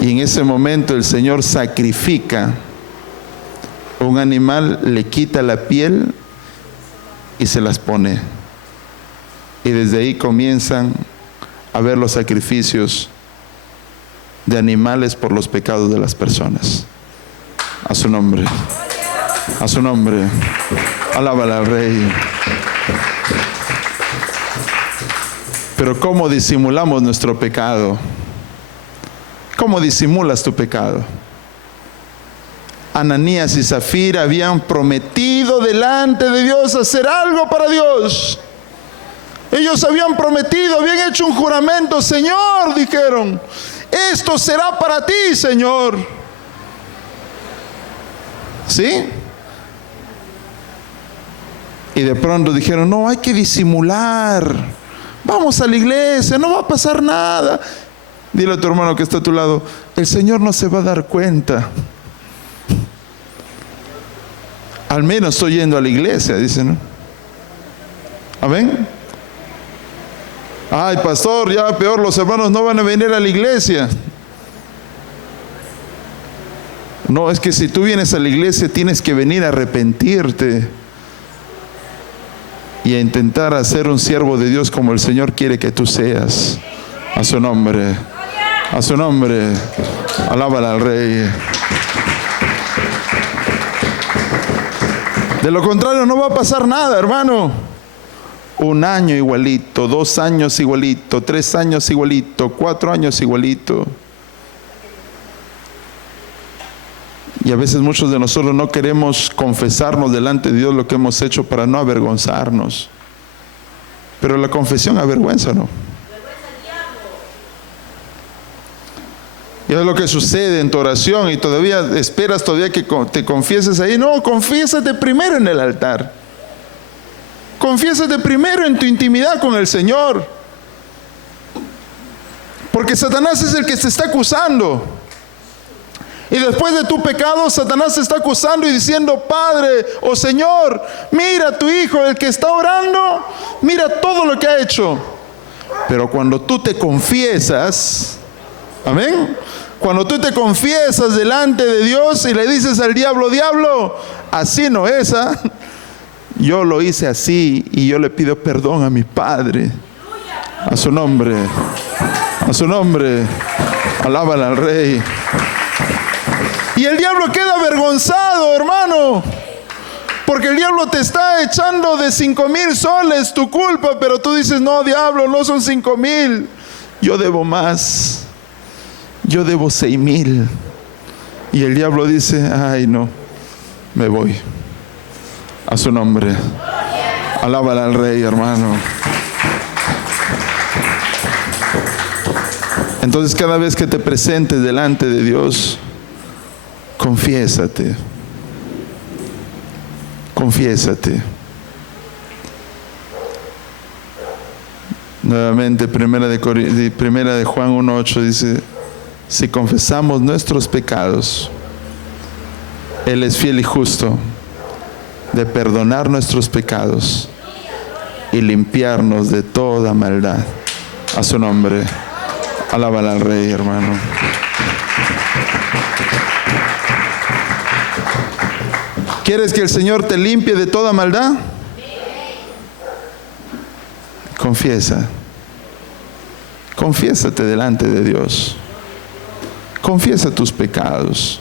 Y en ese momento el Señor sacrifica un animal, le quita la piel y se las pone. Y desde ahí comienzan a ver los sacrificios de animales por los pecados de las personas. A su nombre. A su nombre. Alábala al Rey. Pero ¿cómo disimulamos nuestro pecado? ¿Cómo disimulas tu pecado? Ananías y Zafira habían prometido delante de Dios hacer algo para Dios. Ellos habían prometido, habían hecho un juramento. Señor, dijeron, esto será para ti, Señor. ¿Sí? Y de pronto dijeron, no, hay que disimular. Vamos a la iglesia, no va a pasar nada. Dile a tu hermano que está a tu lado, el Señor no se va a dar cuenta. Al menos estoy yendo a la iglesia, dice, ¿no? Amén. Ay, pastor, ya peor, los hermanos no van a venir a la iglesia. No, es que si tú vienes a la iglesia tienes que venir a arrepentirte y a intentar hacer un siervo de Dios como el Señor quiere que tú seas. A su nombre. A su nombre. Alábala al Rey. De lo contrario no va a pasar nada, hermano. 1 año igualito, 2 años igualito, 3 años igualito, 4 años igualito. Y a veces muchos de nosotros no queremos confesarnos delante de Dios lo que hemos hecho para no avergonzarnos. Pero la confesión avergüenza, ¿no? Y es lo que sucede en tu oración y todavía esperas todavía que te confieses ahí. No, confiésate primero en el altar. Confiésate primero en tu intimidad con el Señor. Porque Satanás es el que te está acusando. Y después de tu pecado, Satanás te está acusando y diciendo: Padre o Señor, mira a tu hijo, el que está orando, mira todo lo que ha hecho. Pero cuando tú te confiesas, amén, cuando tú te confiesas delante de Dios y le dices al diablo: diablo, así no es, ¿ah? Yo lo hice así y yo le pido perdón a mi Padre. A su nombre, alábale al Rey. Y el diablo queda avergonzado, hermano, porque el diablo te está echando de 5,000 soles tu culpa, pero tú dices: no, diablo, no son 5,000, yo debo más, yo debo 6,000. Y el diablo dice: ay, no, me voy. A su nombre, alábale al Rey, hermano. Entonces, cada vez que te presentes delante de Dios, confiésate. Confiésate. Nuevamente, primera de Juan 1:8 dice: si confesamos nuestros pecados, Él es fiel y justo de perdonar nuestros pecados y limpiarnos de toda maldad. A su nombre, alábala al Rey, hermano. ¿Quieres que el Señor te limpie de toda maldad? Confiesa. Confiésate delante de Dios. Confiesa tus pecados.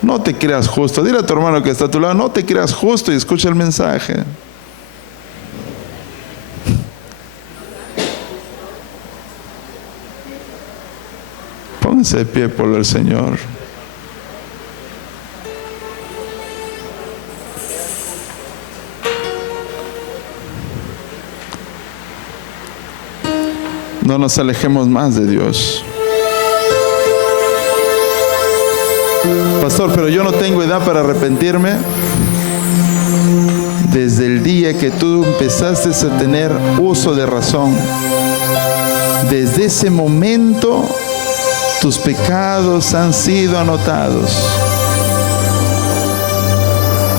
No te creas justo. Dile a tu hermano que está a tu lado: no te creas justo, y escucha el mensaje. Pónganse de pie por el Señor. No nos alejemos más de Dios. Pastor, pero yo no tengo edad para arrepentirme. Desde el día que tú empezaste a tener uso de razón, desde ese momento tus pecados han sido anotados.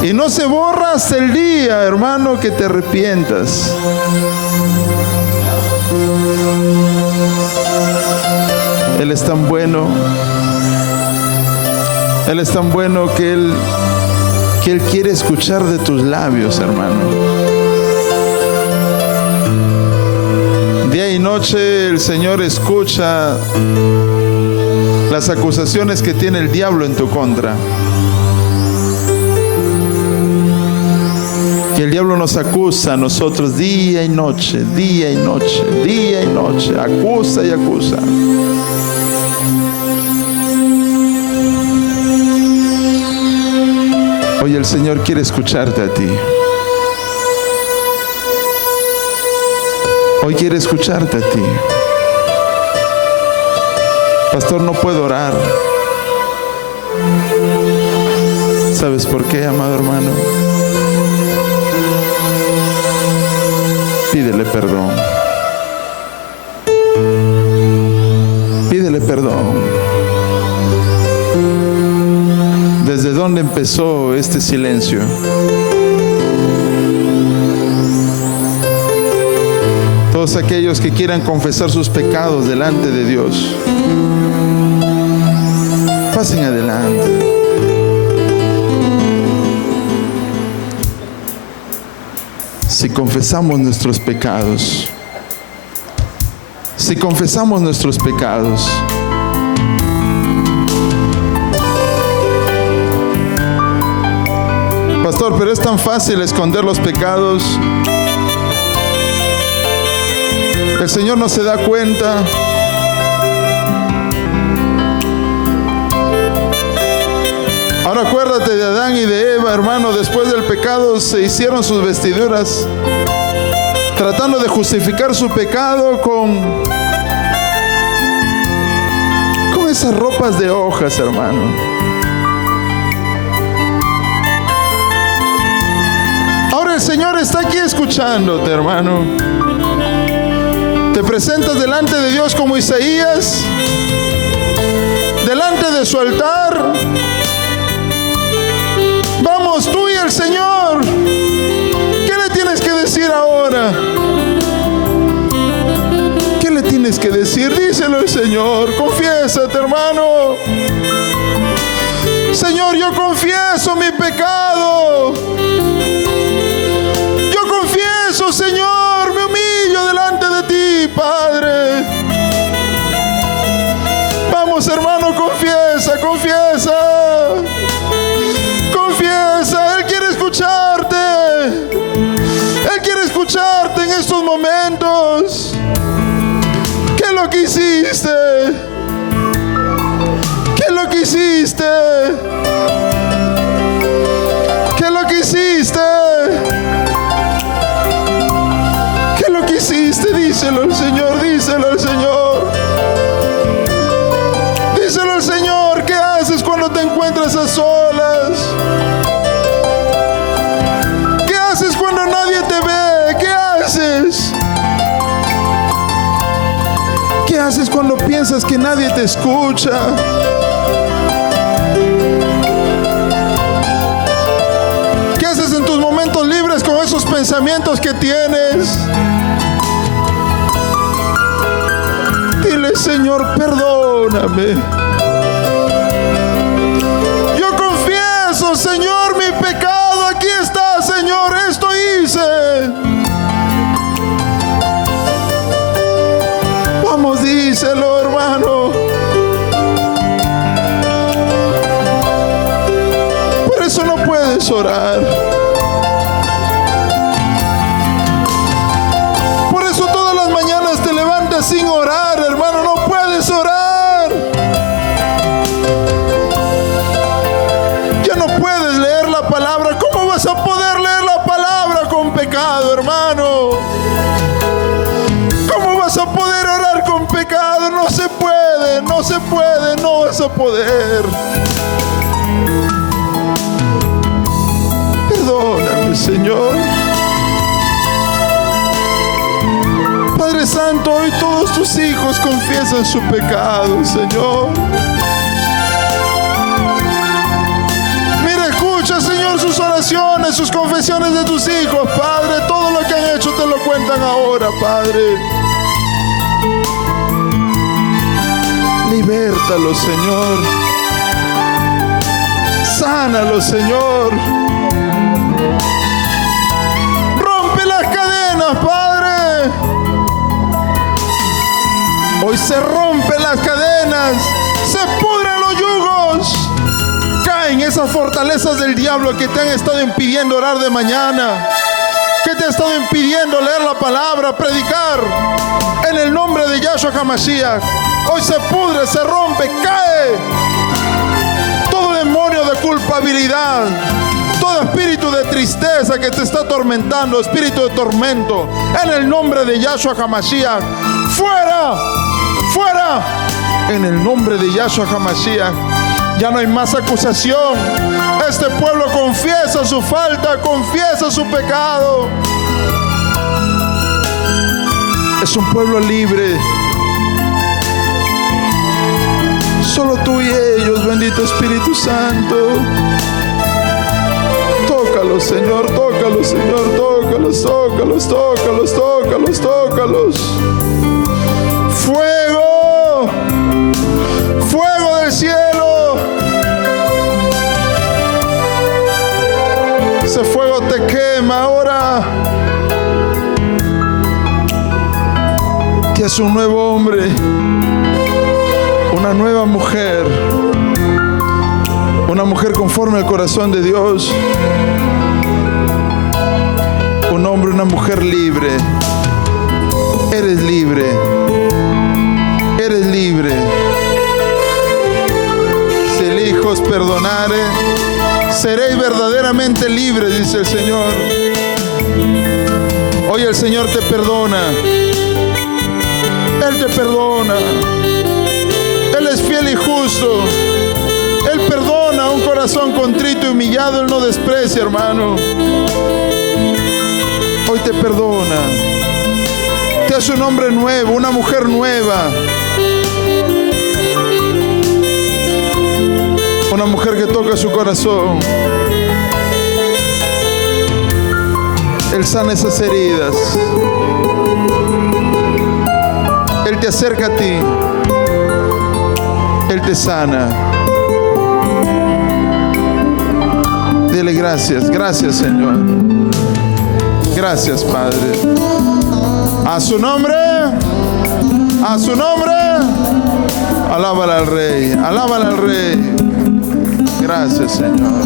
Y no se borra hasta el día, hermano, que te arrepientas. Él es tan bueno. Él es tan bueno que Él quiere escuchar de tus labios, hermano. Día y noche el Señor escucha las acusaciones que tiene el diablo en tu contra. Que el diablo nos acusa a nosotros día y noche, día y noche, día y noche. Acusa y acusa. Hoy el Señor quiere escucharte a ti. Hoy quiere escucharte a ti. Pastor, no puedo orar. ¿Sabes por qué, amado hermano? Pídele perdón. Pídele perdón. ¿Desde dónde empezó este silencio? Todos aquellos que quieran confesar sus pecados delante de Dios, pasen adelante. Si confesamos nuestros pecados, si confesamos nuestros pecados, pastor, pero es tan fácil esconder los pecados. El Señor no se da cuenta. Ahora acuérdate de Adán y de Eva, hermano. Después del pecado se hicieron sus vestiduras, tratando de justificar su pecado con esas ropas de hojas, hermano. Ahora el Señor está aquí escuchándote, hermano. Te presentas delante de Dios como Isaías, delante delante de su altar. Vamos, tú y el Señor. ¿Qué le tienes que decir ahora? ¿Qué le tienes que decir? Díselo al Señor. Confiésate, hermano. Señor, yo confieso mi pecado. Yo confieso, Señor, me humillo delante de ti, Padre. Vamos, hermano, confiesa, confiesa. Confiesa, Él quiere escucharte. Él quiere escucharte en estos momentos. ¿Qué es lo que hiciste? ¿Qué es lo que hiciste? ¿Qué es lo que hiciste? ¿Qué es lo que hiciste? Díselo al Señor, díselo al Señor. Díselo al Señor. ¿Qué haces cuando te encuentras a solas? ¿Qué haces cuando nadie te ve? ¿Qué haces? ¿Qué haces cuando piensas que nadie te escucha? ¿Qué haces en tus momentos libres con esos pensamientos que tienes? Dile, Señor, perdóname. Yo confieso, Señor, mi pecado. Aquí está, Señor, esto hice. Vamos, díselo, hermano. Por eso no puedes orar. Por eso todas las mañanas te levantas sin orar, hermano. No puedes orar. Ya no puedes leer la palabra. ¿Cómo vas a poder leer la palabra con pecado, hermano? ¿Cómo vas a poder orar con pecado? No se puede, no se puede, no vas a poder. Perdóname, Señor. Padre Santo, hoy todos tus hijos confiesan su pecado, Señor. Mira, escucha, Señor, sus oraciones, sus confesiones de tus hijos, Padre. Todo lo que han hecho te lo cuentan ahora, Padre. Libértalo, Señor. Sánalo, Señor. Rompe las cadenas, Padre. Hoy se rompen las cadenas, se pudren los yugos. Caen esas fortalezas del diablo que te han estado impidiendo orar de mañana, que te ha estado impidiendo leer la palabra, predicar. En el nombre de Yahshua HaMashiach, hoy se pudre, se rompe, cae todo demonio de culpabilidad, todo espíritu de tristeza que te está atormentando, espíritu de tormento. En el nombre de Yahshua HaMashiach, fuera, fuera. En el nombre de Yahshua HaMashiach, ya no hay más acusación. Este pueblo confiesa su falta, confiesa su pecado. Es un pueblo libre. Solo tú y ellos, bendito Espíritu Santo. Tócalos, Señor, tócalos, Señor, tócalos, tócalos, tócalos, tócalos, tócalos. Fuego, fuego del cielo. Ese fuego te quema ahora. Que es un nuevo hombre, una nueva mujer, una mujer conforme al corazón de Dios, un hombre, una mujer libre. Eres libre, eres libre. Si el Hijo os perdonare, seréis verdaderamente libres, dice el Señor. Hoy el Señor te perdona. Él te perdona. Él es fiel y justo. Él perdona a un corazón contrito y humillado. Él no desprecia, hermano. Hoy te perdona. Te hace un hombre nuevo, una mujer nueva. Una mujer que toca su corazón. Él sana esas heridas. Él te acerca a ti. Él te sana. Dile gracias. Gracias, Señor. Gracias, Padre. A su nombre. A su nombre. Alábala al Rey. Alábala al Rey. Gracias, Señor.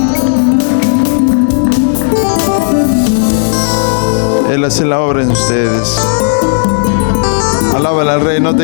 Él hace la obra en ustedes. Alábala al Rey. No te